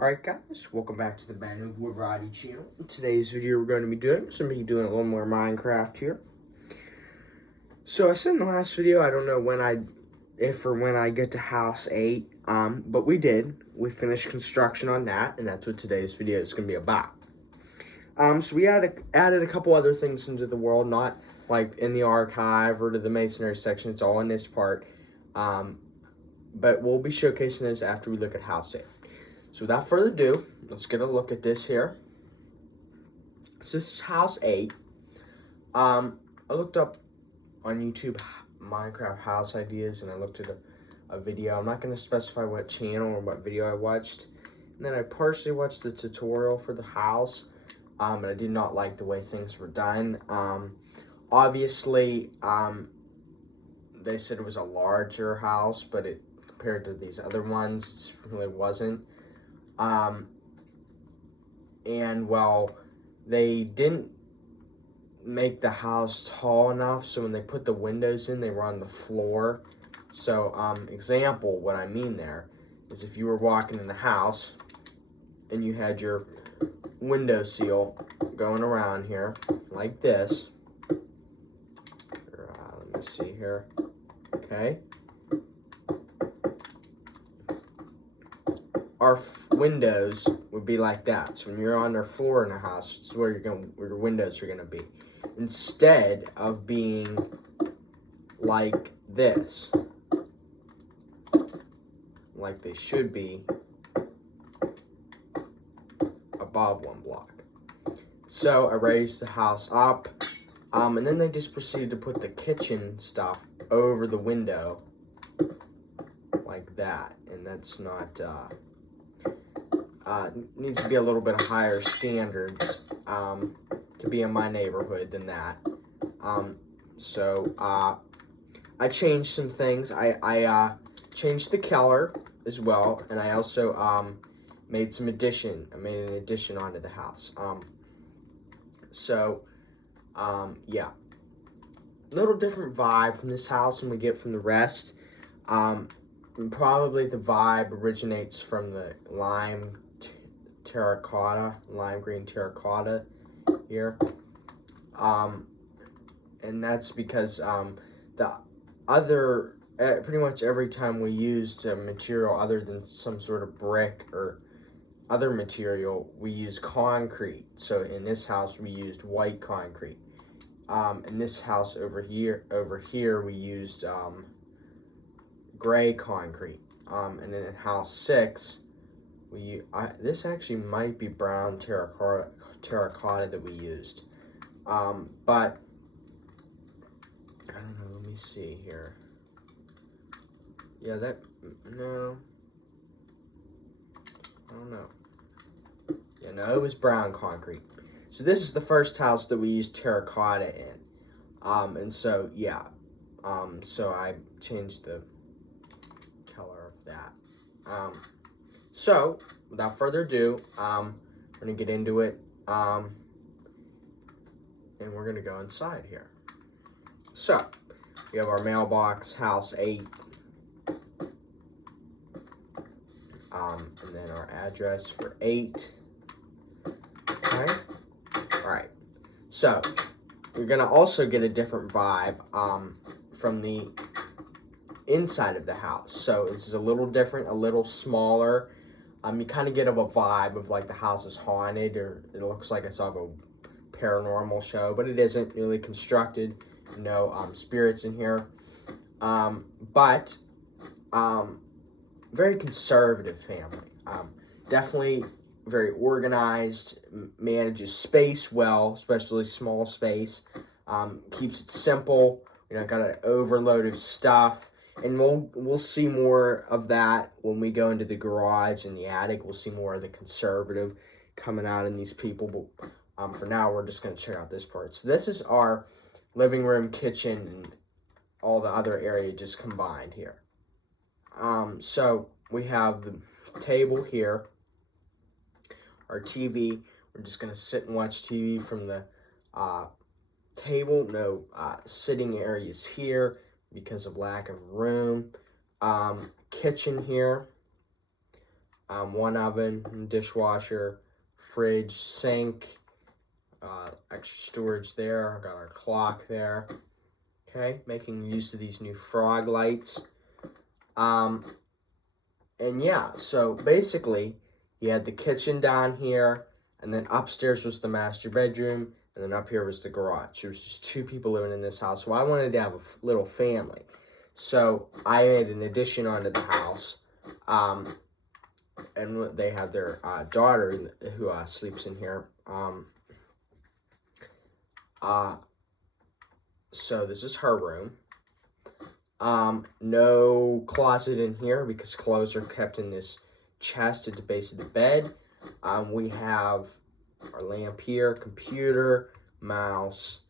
Alright guys, welcome back to the Band Wood Variety channel. In today's video we're going to be doing a little more Minecraft here. So I said in the last video, I don't know when I get to house 8, but we did. We finished construction on that, and that's what today's video is going to be about. So we added a couple other things into the world, not like in the archive or to the masonry section. It's all in this part. But we'll be showcasing this after we look at house 8. So without further ado, let's get a look at this here. So this is house 8. I looked up on YouTube Minecraft house ideas, and I looked at a video. I'm not going to specify what channel or what video I watched. And then I partially watched the tutorial for the house, and I did not like the way things were done. Obviously, they said it was a larger house, but compared to these other ones, it really wasn't. And well, they didn't make the house tall enough, so when they put the windows in, they were on the floor. So, example, what I mean there is if you were walking in the house and you had your window seal going around here like this. Let me see here. Okay. Our windows would be like that. So when you're on the floor in a house, it's where your windows are gonna be. Instead of being like this, like they should be above one block. So I raised the house up, and then they just proceeded to put the kitchen stuff over the window like that, and that's not. Needs to be a little bit higher standards to be in my neighborhood than that. So I changed some things. I changed the Keller as well, and I also made an addition onto the house. Yeah, little different vibe from this house than we get from the rest. Probably the vibe originates from the lime green terracotta here. And that's because the other, pretty much every time we used a material other than some sort of brick or other material, we use concrete. So in this house, we used white concrete. In this house over here, we used gray concrete. And then in house 6, this actually might be brown terracotta that we used. But I don't know, let me see here. Yeah, no. I don't know. Yeah, no, it was brown concrete. So this is the first house that we used terracotta in. And so, yeah. So I changed the color of that. So, without further ado, we're going to get into it, and we're going to go inside here. So, we have our mailbox, house 8, and then our address for 8, okay, alright, so, you're going to also get a different vibe, from the inside of the house. So this is a little different, a little smaller. You kind of get a vibe of like the house is haunted, or it looks like it's of a paranormal show, but it isn't really constructed. No spirits in here. But very conservative family. Definitely very organized, manages space well, especially small space. Keeps it simple. Got an overload of stuff. And we'll see more of that when we go into the garage and the attic. We'll see more of the conservative coming out in these people. But for now, we're just going to check out this part. So this is our living room, kitchen, and all the other area just combined here. So we have the table here, our TV. We're just going to sit and watch TV from the table. No sitting areas here because of lack of room. Kitchen here. one oven, dishwasher, fridge, sink, extra storage there. Got our clock there. Okay, making use of these new frog lights. And yeah, so basically, you had the kitchen down here, and then upstairs was the master bedroom, and then up here was the garage. There was just 2 people living in this house, so I wanted to have a little family. So I made an addition onto the house, and they have their daughter who sleeps in here. So this is her room. No closet in here because clothes are kept in this chest at the base of the bed. We have our lamp here, computer, mouse.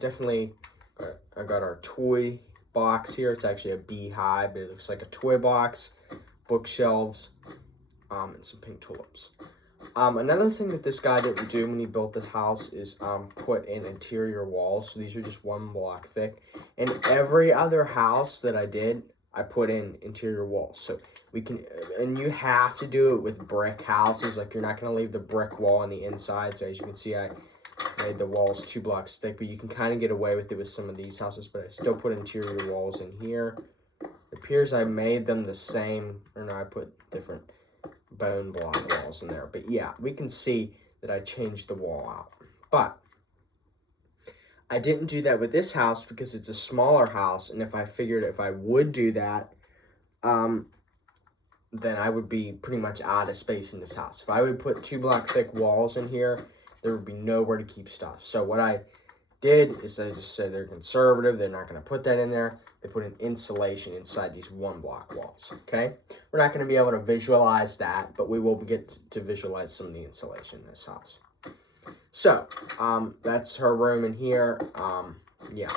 Definitely, I got our toy box here. It's actually a beehive, but it looks like a toy box. Bookshelves, and some pink tulips. Another thing that this guy didn't do when he built the house is put in interior walls. So these are just 1 block thick. And every other house that I did, I put in interior walls. So we can, and you have to do it with brick houses. Like, you're not going to leave the brick wall on the inside. So as you can see, I made the walls 2 blocks thick, but you can kind of get away with it with some of these houses. But I still put interior walls in here. It appears I made them the same, or no, I put different bone block walls in there. But yeah, we can see that I changed the wall out. But I didn't do that with this house because it's a smaller house, and if I figured if I would do that, then I would be pretty much out of space in this house. If I would put 2 block thick walls in here, there would be nowhere to keep stuff. So what I did is I just said they're conservative. They're not going to put that in there. They put an insulation inside these 1 block walls, okay? We're not going to be able to visualize that, but we will get to visualize some of the insulation in this house. So, that's her room in here. Yeah.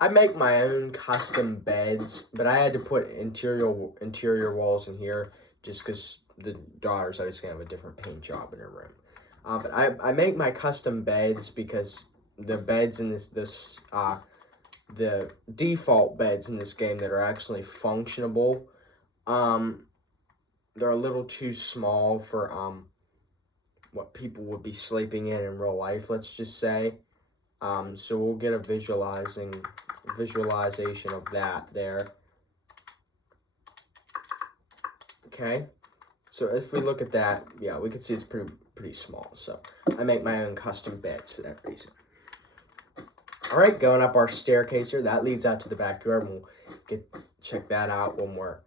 I make my own custom beds, but I had to put interior walls in here just because the daughter's always going to have a different paint job in her room. But I make my custom beds because the beds in the default beds in this game that are actually functionable, they're a little too small for what people would be sleeping in real life, let's just say. So we'll get a visualization of that there. Okay. So if we look at that, yeah, we can see it's pretty small. So I make my own custom beds for that reason. All right, going up our staircase here, that leads out to the backyard. We'll check that out when we're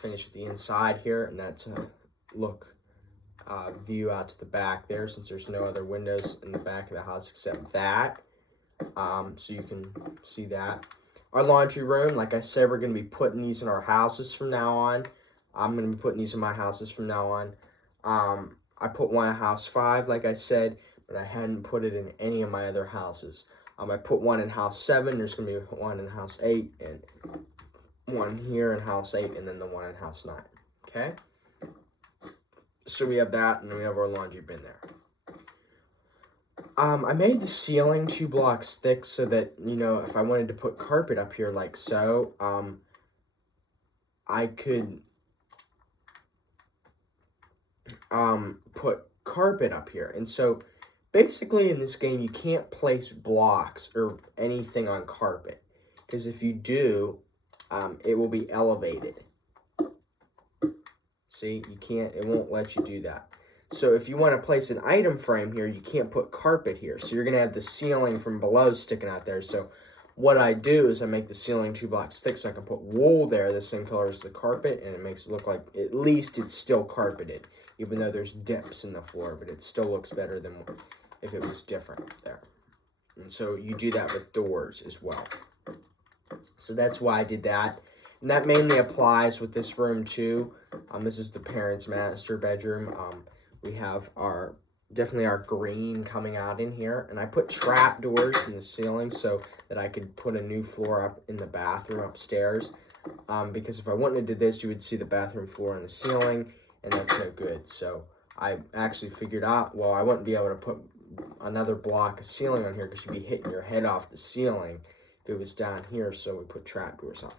finished with the inside here, and that's a view out to the back there, since there's no other windows in the back of the house except that. So you can see that. Our laundry room, like I said, we're going to be putting these in our houses from now on. I'm going to be putting these in my houses from now on. I put one in house 5, like I said, but I hadn't put it in any of my other houses. I put one in house 7. There's going to be one in house 8, and one here in house 8, and then the one in house 9. Okay? So we have that, and then we have our laundry bin there. I made the ceiling 2 blocks thick so that, you know, if I wanted to put carpet up here like so, I could put carpet up here. And so basically in this game you can't place blocks or anything on carpet, because if you do, it will be elevated. See, you can't, it won't let you do that. So if you want to place an item frame here, you can't put carpet here. So you're going to have the ceiling from below sticking out there. So what I do is I make the ceiling 2 blocks thick so I can put wool there, the same color as the carpet, and it makes it look like at least it's still carpeted, even though there's dips in the floor, but it still looks better than if it was different there. And so you do that with doors as well. So that's why I did that. And that mainly applies with this room too. This is the parents' master bedroom. We have definitely our green coming out in here. And I put trap doors in the ceiling so that I could put a new floor up in the bathroom upstairs. Because if I wanted to do this, you would see the bathroom floor in the ceiling, and that's no good. So I actually figured out, well, I wouldn't be able to put another block of ceiling on here because you'd be hitting your head off the ceiling if it was down here, so we put trap doors on.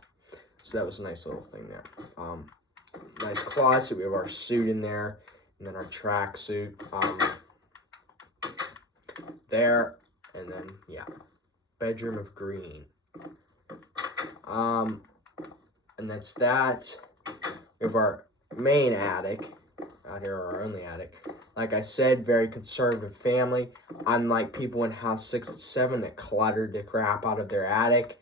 So that was a nice little thing there. Nice closet. We have our suit in there, and then our track suit there, and then yeah, bedroom of green. And that's that. We have our main attic out here, our only attic. Like I said, very conservative family. Unlike people in house 6 and 7 that cluttered the crap out of their attic.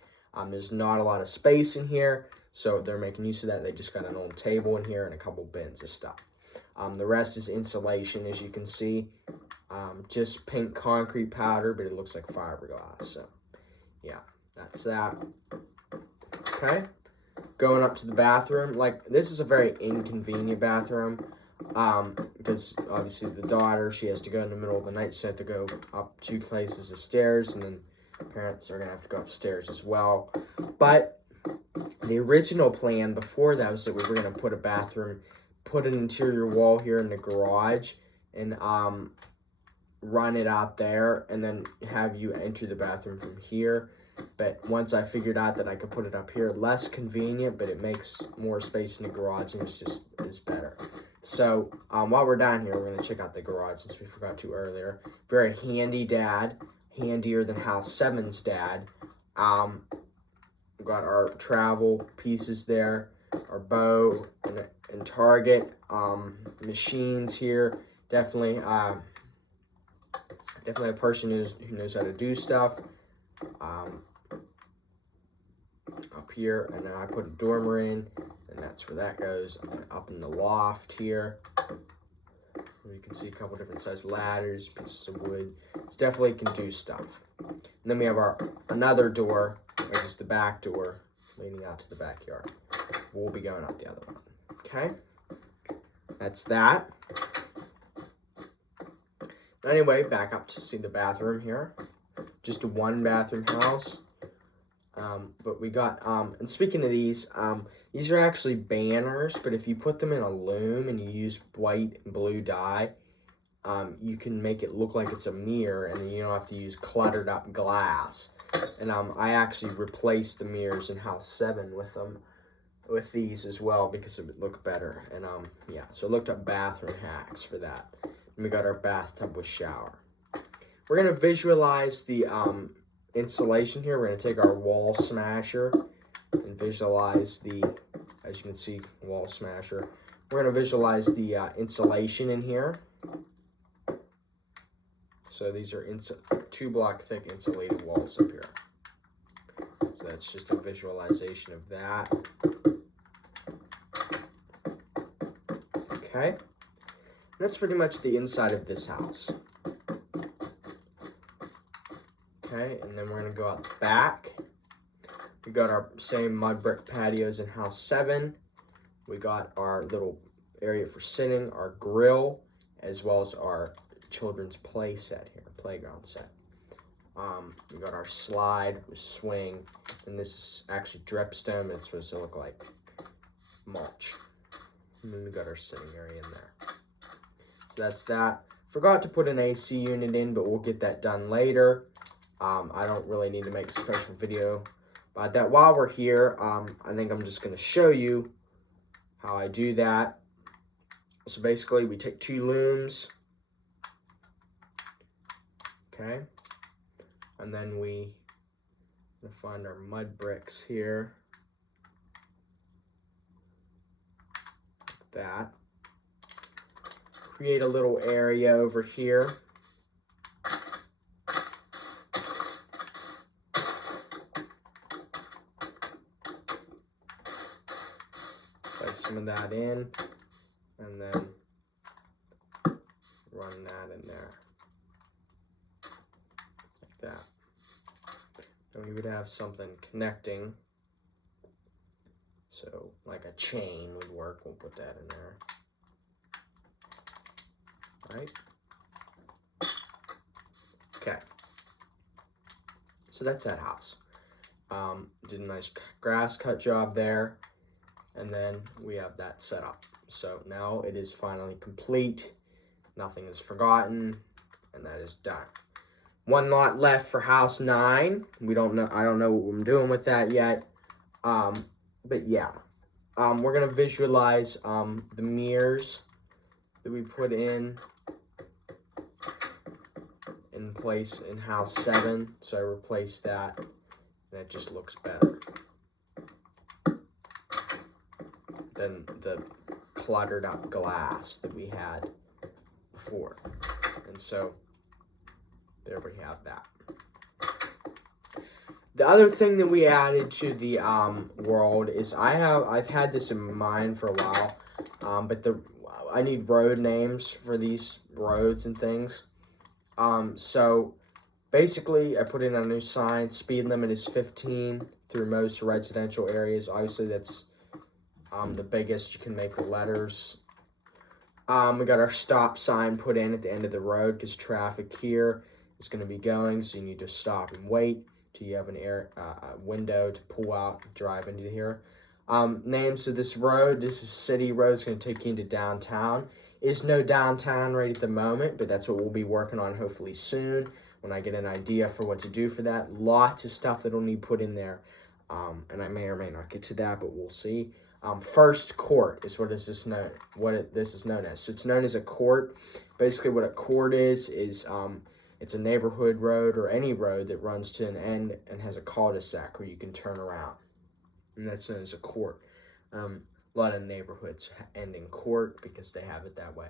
There's not a lot of space in here, so they're making use of that. They just got an old table in here and a couple bins of stuff. The rest is insulation, as you can see. Just pink concrete powder, but it looks like fiberglass. So, yeah, that's that. Okay, going up to the bathroom. Like, this is a very inconvenient bathroom. Because obviously the daughter, she has to go in the middle of the night. She has to go up 2 places of stairs, and then parents are gonna have to go upstairs as well. But the original plan before that was that we were gonna put a bathroom, put an interior wall here in the garage, and run it out there, and then have you enter the bathroom from here. But once I figured out that I could put it up here, less convenient, but it makes more space in the garage, and it's better. So while we're down here, we're gonna check out the garage since we forgot to earlier. Very handy dad, handier than House 7's dad. We've got our travel pieces there, our bow and target machines here. Definitely a person who knows how to do stuff. Up here, and then I put a dormer in, and that's where that goes. Up in the loft here, you can see a couple different size ladders, pieces of wood. It's definitely can do stuff. And then we have our another door, which is the back door leading out to the backyard. We'll be going out the other one. Okay, that's that. Anyway, back up to see the bathroom here. Just a 1-bathroom house. But we got, and speaking of these are actually banners, but if you put them in a loom and you use white and blue dye, you can make it look like it's a mirror, and then you don't have to use cluttered up glass. And I actually replaced the mirrors in House 7 with these as well, because it would look better. And yeah, so I looked up bathroom hacks for that. And we got our bathtub with shower. We're gonna visualize the insulation here. We're going to take our wall smasher and visualize the, as you can see, wall smasher. We're going to visualize the insulation in here. So these are 2-block thick insulated walls up here. So that's just a visualization of that. Okay. And that's pretty much the inside of this house. Okay, and then we're going to go out the back. We got our same mud brick patios in House 7. We got our little area for sitting, our grill, as well as our children's play set here, playground set. We got our slide with swing, and this is actually dripstone. It's supposed to look like mulch. And then we got our sitting area in there. So that's that. Forgot to put an AC unit in, but we'll get that done later. I don't really need to make a special video about that. While we're here, I think I'm just going to show you how I do that. So basically, we take 2 looms, okay, and then we find our mud bricks here, like that. Create a little area over here. Some of that in, and then run that in there, like that. And we would have something connecting, so like a chain would work. We'll put that in there, right? Okay, so that's that house. Did a nice grass cut job there. And then we have that set up. So now it is finally complete. Nothing is forgotten, and that is done. 1 lot left for House 9. I don't know what I'm doing with that yet. but yeah, we're gonna visualize the mirrors that we put in place in house 7. So I replaced that, and it just looks better than the cluttered up glass that we had before. And so there we have that. The other thing that we added to the world is I've had this in mind for a while, but I need road names for these roads and things. So basically I put in a new sign. Speed limit is 15 through most residential areas. Obviously that's the biggest you can make the letters. We got our stop sign put in at the end of the road because traffic here is going to be going, so you need to stop and wait till you have an window to pull out and drive into here. Names of this road: this is City Road. It's going to take you into downtown. Is no downtown right at the moment, but that's what we'll be working on hopefully soon when I get an idea for what to do for that. Lots of stuff that'll need put in there, and I may or may not get to that, but we'll see. First court is this is known as. So it's known as a court. Basically what a court is it's a neighborhood road or any road that runs to an end and has a cul-de-sac where you can turn around. And that's known as a court. A lot of neighborhoods end in court because they have it that way.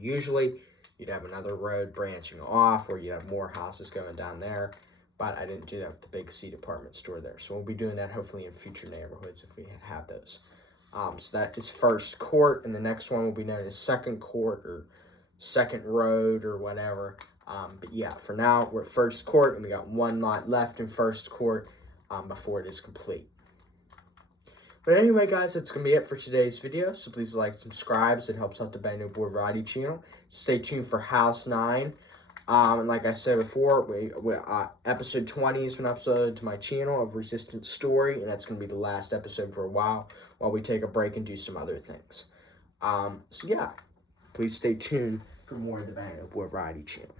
Usually you'd have another road branching off where you'd have more houses going down there. But I didn't do that with the Big C department store there. So we'll be doing that hopefully in future neighborhoods if we have those. So that is first court, and the next one will be known as second court or second road or whatever. But yeah, for now, we're at first court, and we got one lot left in first court before it is complete. But anyway, guys, that's going to be it for today's video. So please like, subscribe, as it helps out the Bando Boy Variety channel. Stay tuned for House 9. And like I said before, episode 20 has been uploaded to my channel of Resistance Story, and that's going to be the last episode for a while we take a break and do some other things. So yeah, please stay tuned for more of the Bando Boy Variety channel.